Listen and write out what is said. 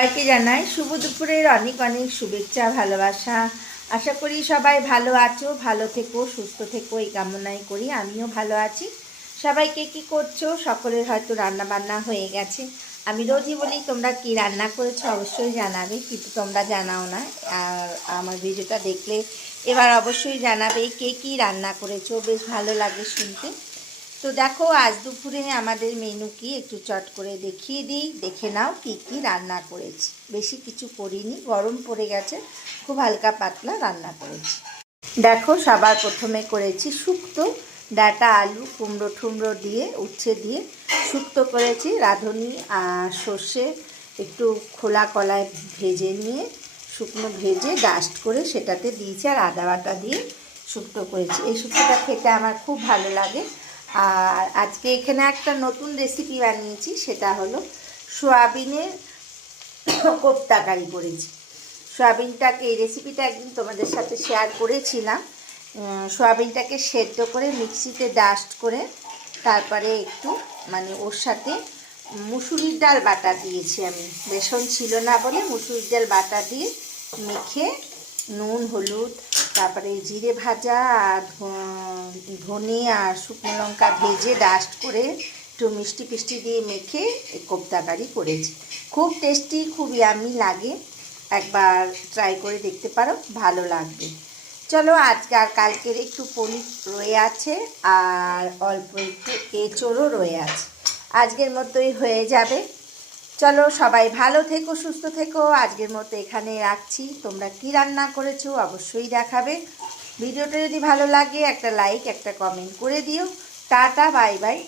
সবাইকে জানাই শুভ দুপুরের অনেক অনেক শুভেচ্ছা ভালোবাসা। আশা করি সবাই ভালো আছো, ভালো থেকো, সুস্থ থেকো, এই কামনাই করি। আমিও ভালো আছি। সবাইকে কি করছো? সকলের হয়তো রান্না বান্না হয়ে গেছে। আমি রোজই বলি তোমরা কি রান্না করেছো অবশ্যই জানাবে, কিন্তু তোমরা জানাও না। আর আমার ভিডিওটা দেখলে এবার অবশ্যই জানাবে কে কী রান্না করেছো, বেশ ভালো লাগে শুনতে। তো দেখো আজ দুপুরে আমাদের মেনু কি একটু চট করে দেখিয়ে দিই, দেখে নাও কি কি রান্না করেছি। বেশি কিছু করিনি, গরম পড়ে গেছে, খুব হালকা পাতলা রান্না করেছি। দেখো সবার প্রথমে করেছি শুক্তো, ডাঁটা আলু কুমড়ো ঠুমড়ো দিয়ে উচ্ছে দিয়ে শুক্তো করেছি। রাঁধুনি আর সর্ষে একটু খোলা কলায় ভেজে নিয়ে শুকনো ভেজে ডাস্ট করে সেটাতে দিয়েছি, আর আদা বাটা দিয়ে শুক্তো করেছি। এই শুক্তোটা খেতে আমার খুব ভালো লাগে। আর আজকে এখানে একটা নতুন রেসিপি বানিয়েছি, সেটা হলো সোয়াবিনের কোপ্তা কারি করেছি। সোয়াবিনটাকে, এই রেসিপিটা একদিন তোমাদের সাথে শেয়ার করেছিলাম। সোয়াবিনটাকে সেদ্ধ করে মিক্সিতে ডাস্ট করে তারপরে একটু ওর সাথে মুসুরির ডাল বাটা দিয়েছি। আমি বেসন ছিল না বলে মুসুরির ডাল বাটা দিয়ে মেখে নুন হলুদ তারপরে জিরে ভাজা আর ধনে আর শুকনো লঙ্কা ভেজে ডাস্ট করে একটু মিষ্টি ফিষ্টি দিয়ে মেখে এই কোপ্তা কারি করেছি। খুব টেস্টি, খুব ইয়ামি লাগে। একবার ট্রাই করে দেখতে পারো, ভালো লাগবে। চলো আজকে আর কালকের একটু পনির রয়ে আছে আর অল্প একটু এঁচোড়ও রয়ে আছে, আজকের মতোই হয়ে যাবে। চলো সবাই ভালো থেকো, সুস্থ থেকো। আজকের মতো এখানে রাখছি। তোমরা কি রান্না করেছো অবশ্যই দেখাবে। ভিডিওটা যদি ভালো লাগে একটা লাইক একটা কমেন্ট করে দিও। Tata, bye bye.